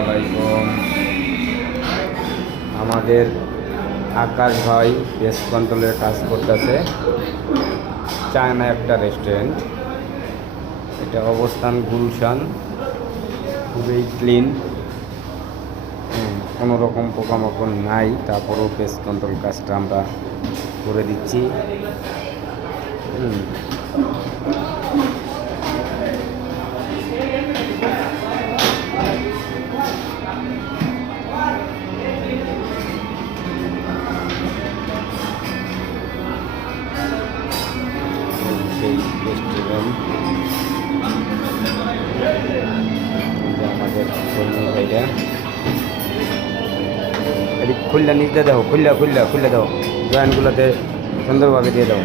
আলাইকুম। আমাদের আকাশ ভাই পেস্ট কন্ট্রোলের কাজ করতেছে চায়না একটা রেস্টুরেন্ট। এটা অবস্থান গুলশান, খুবই ক্লিন, কোনো রকম পোকামাকড় নাই। তারপরেও পেস্ট কন্ট্রোল কাজটা আমরা করে দিচ্ছি। সেই রেস্টুরেন্ট আমাদের কর্মী ভাইরা এটি খুললা নিচে দাও, খুললা দাও, জয়েন্টগুলোতে সুন্দরভাবে দিয়ে দাও।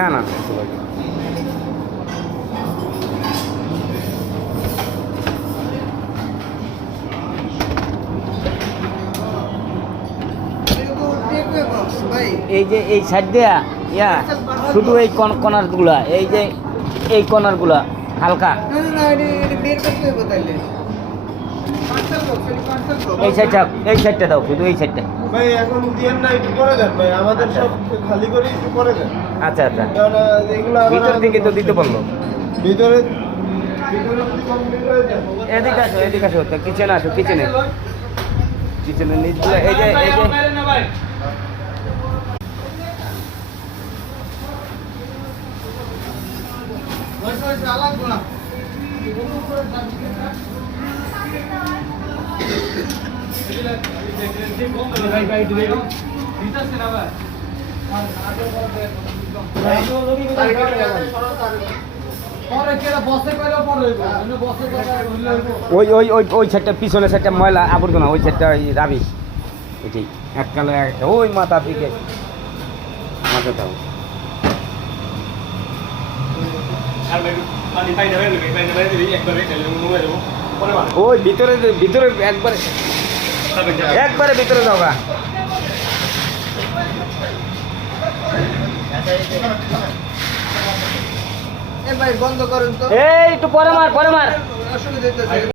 না না এই যে এই সাইড দেয়া শুধু এই কর্নারগুলা, এই যে এই কর্নারগুলা হালকা এই সাইডটা দাও, শুধু এই সাইডটা। ভাই এখন দিয়েন না, একটু পরে দেন ভাই, আমাদের সব খালি করে একটু পরে দেন। আচ্ছা কারণ এগুলো ভিতর থেকে তো দিতে পারলো। ভিতরে এদিকে আসো তো, কিচেনে আসো, কিচেনের নিচগুলো এই যে ওই সাইডটা, পিছনের সাইডটা ময়লা আবর্জনা, ওই সাইডটা রাবিশ, এটি এককালে ওই মাথা দিকে মাথা দাও। ওই ভিতরে একবারে ভিতরে যাও গা। ভাই বন্ধ করেন তো, এই একটু পরে মার